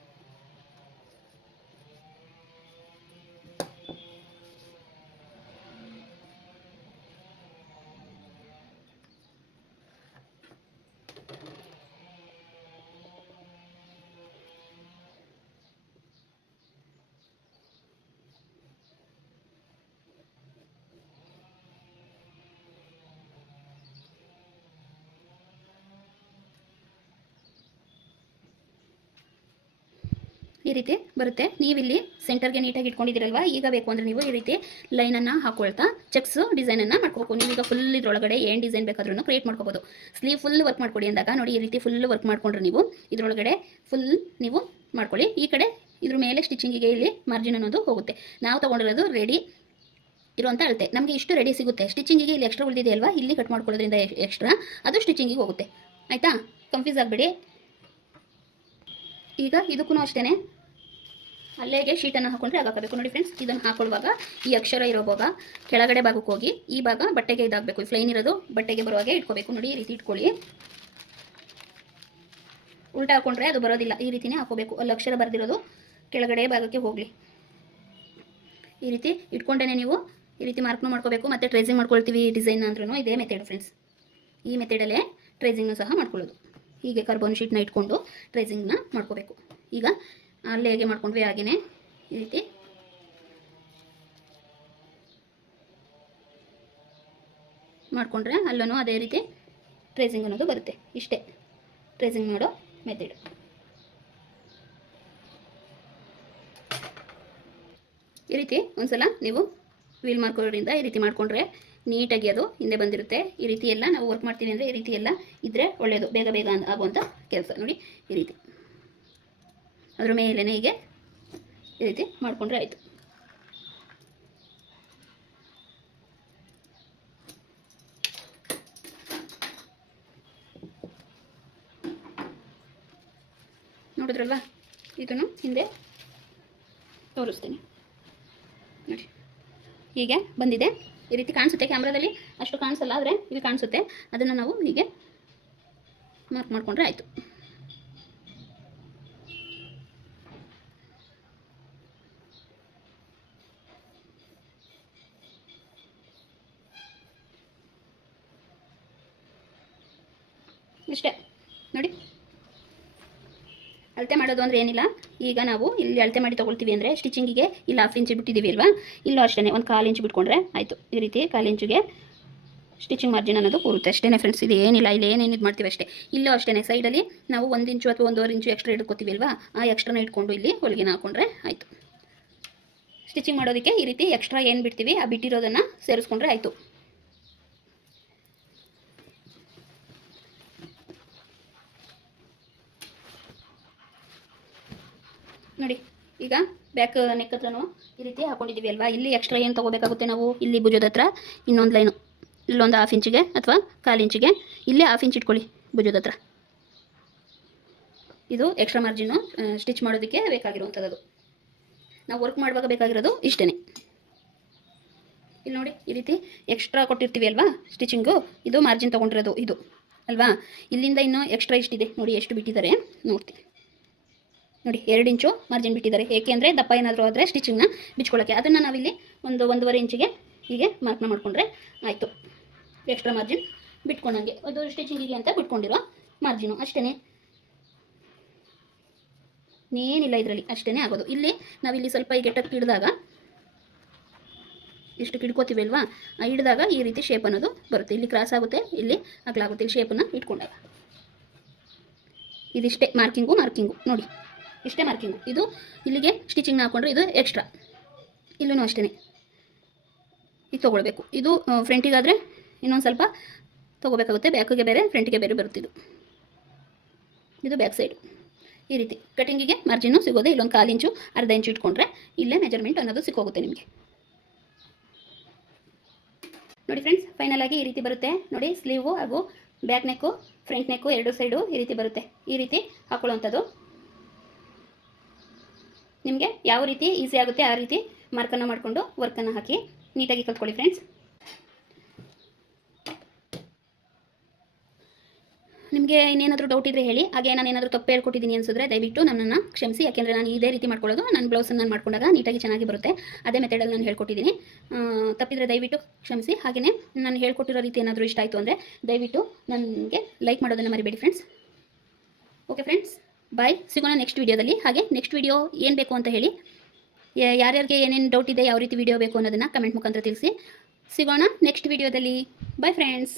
ಈ ರೀತಿ ಬರುತ್ತೆ. ನೀವಿಲ್ಲಿ ಸೆಂಟರ್ಗೆ ನೀಟಾಗಿ ಇಟ್ಕೊಂಡಿದ್ದೀರಲ್ವ, ಈಗ ಬೇಕು ಅಂದರೆ ನೀವು ಈ ರೀತಿ ಲೈನನ್ನು ಹಾಕೊಳ್ತಾ ಚೆಕ್ಸ್ ಡಿಸೈನನ್ನು ಮಾಡ್ಕೋಬೇಕು. ನೀವೀಗ ಫುಲ್ ಇದರೊಳಗಡೆ ಏನು ಡಿಸೈನ್ ಬೇಕಾದ್ರೂ ಕ್ರಿಯೇಟ್ ಮಾಡ್ಕೋಬೋದು. ಸ್ಲೀವ್ ಫುಲ್ ವರ್ಕ್ ಮಾಡ್ಕೊಡಿ ಅಂದಾಗ ನೋಡಿ ಈ ರೀತಿ ಫುಲ್ ವರ್ಕ್ ಮಾಡ್ಕೊಂಡ್ರೆ ನೀವು ಇದರೊಳಗಡೆ ಫುಲ್ ನೀವು ಮಾಡ್ಕೊಳ್ಳಿ. ಈ ಕಡೆ ಇದ್ರ ಮೇಲೆ ಸ್ಟಿಚಿಂಗಿಗೆ ಇಲ್ಲಿ ಮಾರ್ಜಿನ್ ಅನ್ನೋದು ಹೋಗುತ್ತೆ. ನಾವು ತೊಗೊಂಡಿರೋದು ರೆಡಿ ಇರುವಂಥ ಅಳತೆ. ನಮಗೆ ಇಷ್ಟು ರೆಡಿ ಸಿಗುತ್ತೆ. ಸ್ಟಿಚಿಂಗಿಗೆ ಇಲ್ಲಿ ಎಕ್ಸ್ಟ್ರಾ ಉಳಿದಿದೆ ಅಲ್ವಾ, ಇಲ್ಲಿ ಕಟ್ ಮಾಡ್ಕೊಳ್ಳೋದ್ರಿಂದ ಎಕ್ಸ್ಟ್ರಾ ಅದು ಸ್ಟಿಚಿಂಗಿಗೆ ಹೋಗುತ್ತೆ. ಆಯಿತಾ, ಕನ್ಫ್ಯೂಸ್ ಆಗಬೇಡಿ. ಈಗ ಇದಕ್ಕೂ ಅಷ್ಟೇ ಅಲ್ಲೇಗೆ ಶೀಟನ್ನು ಹಾಕೊಂಡ್ರೆ ಹಾಕಬೇಕು ನೋಡಿ ಫ್ರೆಂಡ್ಸ್. ಇದನ್ನು ಹಾಕೊಳ್ಳುವಾಗ ಈ ಅಕ್ಷರ ಇರೋ ಭಾಗ ಕೆಳಗಡೆ ಭಾಗಕ್ಕೆ ಹೋಗಿ ಈ ಭಾಗ ಬಟ್ಟೆಗೆ ಇದಾಗಬೇಕು. ಫ್ಲೈನ್ ಇರೋದು ಬಟ್ಟೆಗೆ ಬರುವಾಗೆ ಇಟ್ಕೋಬೇಕು ನೋಡಿ. ಈ ರೀತಿ ಇಟ್ಕೊಳ್ಳಿ. ಉಲ್ಟಾ ಹಾಕೊಂಡ್ರೆ ಅದು ಬರೋದಿಲ್ಲ. ಈ ರೀತಿನೇ ಹಾಕೋಬೇಕು. ಅಲ್ಲಿ ಅಕ್ಷರ ಬರೆದಿರೋದು ಕೆಳಗಡೆ ಭಾಗಕ್ಕೆ ಹೋಗಲಿ. ಈ ರೀತಿ ಇಟ್ಕೊಂಡೇ ನೀವು ಈ ರೀತಿ ಮಾರ್ಕ್ನು ಮಾಡ್ಕೋಬೇಕು. ಮತ್ತು ಟ್ರೇಸಿಂಗ್ ಮಾಡ್ಕೊಳ್ತೀವಿ ಡಿಸೈನ್ ಅಂದ್ರೂ ಇದೇ ಮೆಥಡ್ ಫ್ರೆಂಡ್ಸ್. ಈ ಮೆಥಡಲ್ಲೇ ಟ್ರೇಸಿಂಗ್ನು ಸಹ ಮಾಡ್ಕೊಳ್ಳೋದು. ಹೀಗೆ ಕಾರ್ಬನ್ ಶೀಟ್ನ ಇಟ್ಕೊಂಡು ಟ್ರೇಸಿಂಗ್ನ ಮಾಡ್ಕೋಬೇಕು. ಈಗ ಅಲ್ಲೇ ಹೇಗೆ ಮಾಡ್ಕೊಂಡ್ವಿ ಹಾಗೆಯೇ ಈ ರೀತಿ ಮಾಡಿಕೊಂಡ್ರೆ ಅಲ್ಲೂ ಅದೇ ರೀತಿ ಟ್ರೇಸಿಂಗ್ ಅನ್ನೋದು ಬರುತ್ತೆ. ಇಷ್ಟೇ ಟ್ರೇಸಿಂಗ್ ಮಾಡೋ ಮೆಥಡ್. ಈ ರೀತಿ ಒಂದ್ಸಲ ನೀವು ವೀಲ್ ಮಾಡ್ಕೊಳ್ಳೋದ್ರಿಂದ ಈ ರೀತಿ ಮಾಡಿಕೊಂಡ್ರೆ ನೀಟಾಗಿ ಅದು ಹಿಂದೆ ಬಂದಿರುತ್ತೆ. ಈ ರೀತಿ ಎಲ್ಲ ನಾವು ವರ್ಕ್ ಮಾಡ್ತೀವಿ ಅಂದರೆ ಈ ರೀತಿ ಎಲ್ಲ ಇದ್ದರೆ ಒಳ್ಳೆಯದು, ಬೇಗ ಬೇಗ ಆಗುವಂಥ ಕೆಲಸ ನೋಡಿ. ಈ ರೀತಿ ಅದ್ರ ಮೇಲೇ ಹೀಗೆ ಈ ರೀತಿ ಮಾಡಿಕೊಂಡ್ರೆ ಆಯಿತು. ನೋಡಿದ್ರಲ್ವಾ, ಇದನ್ನು ಹಿಂದೆ ತೋರಿಸ್ತೀನಿ ನೋಡಿ. ಹೀಗೆ ಬಂದಿದೆ. ಈ ರೀತಿ ಕಾಣಿಸುತ್ತೆ. ಕ್ಯಾಮ್ರಾದಲ್ಲಿ ಅಷ್ಟು ಕಾಣಿಸಲ್ಲ, ಆದರೆ ಇಲ್ಲಿ ಕಾಣಿಸುತ್ತೆ. ಅದನ್ನು ನಾವು ಹೀಗೆ ಮಾರ್ಕ್ ಮಾಡಿಕೊಂಡ್ರೆ ಆಯಿತು. ಇಷ್ಟೇ ನೋಡಿ. ಅಳತೆ ಮಾಡೋದು ಅಂದರೆ ಏನಿಲ್ಲ, ಈಗ ನಾವು ಇಲ್ಲಿ ಅಳತೆ ಮಾಡಿ ತೊಗೊಳ್ತೀವಿ ಅಂದರೆ ಸ್ಟಿಚಿಂಗಿಗೆ ಇಲ್ಲಿ 1/2 ಇಂಚ್ ಬಿಟ್ಟಿದ್ದೀವಿ ಅಲ್ವಾ, ಇಲ್ಲೂ ಅಷ್ಟೇ ಒಂದು 1/4 ಇಂಚ್ ಬಿಟ್ಕೊಂಡ್ರೆ ಆಯಿತು. ಈ ರೀತಿ 1/4 ಇಂಚಿಗೆ ಸ್ಟಿಚಿಂಗ್ ಮಾರ್ಜಿನ್ ಅನ್ನೋದು ಕೂರುತ್ತೆ ಅಷ್ಟೇ ಫ್ರೆಂಡ್ಸ್. ಇದು ಏನಿಲ್ಲ, ಇಲ್ಲಿ ಏನೇನು ಇದು ಮಾಡ್ತೀವಿ ಅಷ್ಟೇ. ಇಲ್ಲೂ ಅಷ್ಟೇ ಸೈಡಲ್ಲಿ ನಾವು 1 ಇಂಚು ಅಥವಾ 1.5 ಇಂಚು ಎಕ್ಸ್ಟ್ರಾ ಇಟ್ಕೋತೀವಿ ಅಲ್ವಾ, ಆ ಎಕ್ಸ್ಟ್ರಾನ ಇಟ್ಕೊಂಡು ಇಲ್ಲಿ ಹೊಲಿಗೆನ ಹಾಕೊಂಡ್ರೆ ಆಯಿತು. ಸ್ಟಿಚಿಂಗ್ ಮಾಡೋದಕ್ಕೆ ಈ ರೀತಿ ಎಕ್ಸ್ಟ್ರಾ ಏನು ಬಿಡ್ತೀವಿ ಆ ಬಿಟ್ಟಿರೋದನ್ನು ಸೇರಿಸ್ಕೊಂಡ್ರೆ ಆಯಿತು. ನೋಡಿ ಈಗ ಬ್ಯಾಕ್ ನೆಕ್ ಹತ್ರನೂ ಈ ರೀತಿ ಹಾಕೊಂಡಿದ್ದೀವಿ ಅಲ್ವಾ, ಇಲ್ಲಿ ಎಕ್ಸ್ಟ್ರಾ ಏನು ತೊಗೋಬೇಕಾಗುತ್ತೆ ನಾವು, ಇಲ್ಲಿ ಭುಜದ ಹತ್ರ ಇನ್ನೊಂದು ಲೈನು, ಇಲ್ಲೊಂದು 1/2 ಇಂಚಿಗೆ ಅಥವಾ 1/4 ಇಂಚಿಗೆ, ಇಲ್ಲೇ 1/2 ಇಂಚ್ ಇಟ್ಕೊಳ್ಳಿ ಭುಜದ ಹತ್ರ. ಇದು ಎಕ್ಸ್ಟ್ರಾ ಮಾರ್ಜಿನ್ನು ಸ್ಟಿಚ್ ಮಾಡೋದಕ್ಕೆ ಬೇಕಾಗಿರುವಂಥದ್ದು. ನಾವು ವರ್ಕ್ ಮಾಡುವಾಗ ಬೇಕಾಗಿರೋದು ಇಷ್ಟೇ. ಇಲ್ಲಿ ನೋಡಿ ಈ ರೀತಿ ಎಕ್ಸ್ಟ್ರಾ ಕೊಟ್ಟಿರ್ತೀವಿ ಅಲ್ವಾ ಸ್ಟಿಚಿಂಗು, ಇದು ಮಾರ್ಜಿನ್ ತೊಗೊಂಡಿರೋದು ಇದು ಅಲ್ವಾ. ಇಲ್ಲಿಂದ ಇನ್ನೂ ಎಕ್ಸ್ಟ್ರಾ ಇಷ್ಟಿದೆ ನೋಡಿ, ಎಷ್ಟು ಬಿಟ್ಟಿದ್ದಾರೆ ನೋಡ್ತೀನಿ ನೋಡಿ. 2 ಇಂಚು ಮಾರ್ಜಿನ್ ಬಿಟ್ಟಿದ್ದಾರೆ. ಏಕೆ ಅಂದರೆ ದಪ್ಪ ಏನಾದರೂ ಆದರೆ ಸ್ಟಿಚಿಂಗ್ನ ಬಿಚ್ಕೊಳ್ಳೋಕ್ಕೆ. ಅದನ್ನು ನಾವಿಲ್ಲಿ 1.5 ಇಂಚಿಗೆ ಹೀಗೆ ಮಾರ್ಕ್ನ ಮಾಡಿಕೊಂಡ್ರೆ ಆಯಿತು. ಎಕ್ಸ್ಟ್ರಾ ಮಾರ್ಜಿನ್ ಬಿಟ್ಕೊಂಡಂಗೆ, ಅದು ಸ್ಟಿಚಿಂಗಿಗೆ ಅಂತ ಬಿಟ್ಕೊಂಡಿರೋ ಮಾರ್ಜಿನು ಅಷ್ಟೇ, ಏನಿಲ್ಲ ಇದರಲ್ಲಿ, ಅಷ್ಟೇ ಆಗೋದು. ಇಲ್ಲಿ ನಾವಿಲ್ಲಿ ಸ್ವಲ್ಪ ಈ ಗೆಟಕ್ಕೆ ಹಿಡಿದಾಗ ಇಷ್ಟು ಹಿಡ್ಕೋತೀವಿ ಅಲ್ವಾ, ಹಿಡಿದಾಗ ಈ ರೀತಿ ಶೇಪ್ ಅನ್ನೋದು ಬರುತ್ತೆ. ಇಲ್ಲಿ ಕ್ರಾಸ್ ಆಗುತ್ತೆ, ಇಲ್ಲಿ ಅಗಲಾಗುತ್ತೆ, ಇಲ್ಲಿ ಶೇಪನ್ನು ಇಟ್ಕೊಂಡಾಗ. ಇದಿಷ್ಟೇ ಮಾರ್ಕಿಂಗು ನೋಡಿ, ಇಷ್ಟೇ ಮಾರ್ಕಿಂಗು. ಇದು ಇಲ್ಲಿಗೆ ಸ್ಟಿಚಿಂಗ್ನ ಹಾಕೊಂಡ್ರೆ ಇದು ಎಕ್ಸ್ಟ್ರಾ, ಇಲ್ಲೂ ಅಷ್ಟೇ ಇದು ತೊಗೊಳ್ಬೇಕು. ಇದು ಫ್ರಂಟಿಗಾದರೆ ಇನ್ನೊಂದು ಸ್ವಲ್ಪ ತೊಗೋಬೇಕಾಗುತ್ತೆ, ಬ್ಯಾಕಿಗೆ ಬೇರೆ ಫ್ರಂಟಿಗೆ ಬೇರೆ ಬರುತ್ತಿದ್ದು. ಇದು ಬ್ಯಾಕ್ ಸೈಡು. ಈ ರೀತಿ ಕಟಿಂಗಿಗೆ ಮಾರ್ಜಿನ್ನು ಸಿಗೋದೆ ಇಲ್ಲೊಂದು 1/4 ಇಂಚು 1/2 ಇಂಚು ಇಟ್ಕೊಂಡ್ರೆ ಇಲ್ಲೇ ಮೆಜರ್ಮೆಂಟ್ ಅನ್ನೋದು ಸಿಕ್ಕೋಗುತ್ತೆ ನಿಮಗೆ. ನೋಡಿ ಫ್ರೆಂಡ್ಸ್, ಫೈನಲ್ ಆಗಿ ಈ ರೀತಿ ಬರುತ್ತೆ ನೋಡಿ. ಸ್ಲೀವು ಹಾಗೂ ಬ್ಯಾಕ್ ನೆಕ್ಕು ಫ್ರಂಟ್ ನೆಕ್ಕು ಎರಡು ಸೈಡು ಈ ರೀತಿ ಬರುತ್ತೆ. ಈ ರೀತಿ ಹಾಕೊಳ್ಳುವಂಥದ್ದು ನಿಮಗೆ ಯಾವ ರೀತಿ ಈಸಿ ಆಗುತ್ತೆ ಆ ರೀತಿ ಮಾರ್ಕನ್ನು ಮಾಡಿಕೊಂಡು ವರ್ಕನ್ನು ಹಾಕಿ ನೀಟಾಗಿ ಕಲ್ತ್ಕೊಳ್ಳಿ ಫ್ರೆಂಡ್ಸ್. ನಿಮಗೆ ಇನ್ನೇನಾದರೂ ಡೌಟ್ ಇದ್ದರೆ ಹೇಳಿ. ಹಾಗೆ ನಾನು ಏನಾದರೂ ತಪ್ಪು ಹೇಳ್ಕೊಟ್ಟಿದ್ದೀನಿ ಅನಿಸಿದ್ರೆ ದಯವಿಟ್ಟು ನನ್ನನ್ನು ಕ್ಷಮಿಸಿ. ಯಾಕೆಂದರೆ ನಾನು ಇದೇ ರೀತಿ ಮಾಡ್ಕೊಳ್ಳೋದು, ನನ್ನ ಬ್ಲೌಸನ್ನು ನಾನು ಮಾಡ್ಕೊಂಡಾಗ ನೀಟಾಗಿ ಚೆನ್ನಾಗಿ ಬರುತ್ತೆ. ಅದೇ ಮೆಥಡಲ್ಲಿ ನಾನು ಹೇಳ್ಕೊಟ್ಟಿದ್ದೀನಿ. ತಪ್ಪಿದರೆ ದಯವಿಟ್ಟು ಕ್ಷಮಿಸಿ. ಹಾಗೆಯೇ ನಾನು ಹೇಳ್ಕೊಟ್ಟಿರೋ ರೀತಿ ಏನಾದರೂ ಇಷ್ಟ ಆಯಿತು ಅಂದರೆ ದಯವಿಟ್ಟು ನನಗೆ ಲೈಕ್ ಮಾಡೋದನ್ನು ಮರಿಬೇಡಿ ಫ್ರೆಂಡ್ಸ್. ಓಕೆ ಫ್ರೆಂಡ್ಸ್, ಬಾಯ್. ಸಿಗೋಣ ನೆಕ್ಸ್ಟ್ ವೀಡಿಯೋದಲ್ಲಿ. ಹಾಗೆ ನೆಕ್ಸ್ಟ್ ವೀಡಿಯೋ ಏನು ಬೇಕು ಅಂತ ಹೇಳಿ, ಯಾರ್ಯಾರಿಗೆ ಏನೇನು ಡೌಟ್ ಇದೆ, ಯಾವ ರೀತಿ ವೀಡಿಯೋ ಬೇಕು ಅನ್ನೋದನ್ನು ಕಮೆಂಟ್ ಮುಖಾಂತರ ತಿಳಿಸಿ. ಸಿಗೋಣ ನೆಕ್ಸ್ಟ್ ವೀಡಿಯೋದಲ್ಲಿ. Bye friends.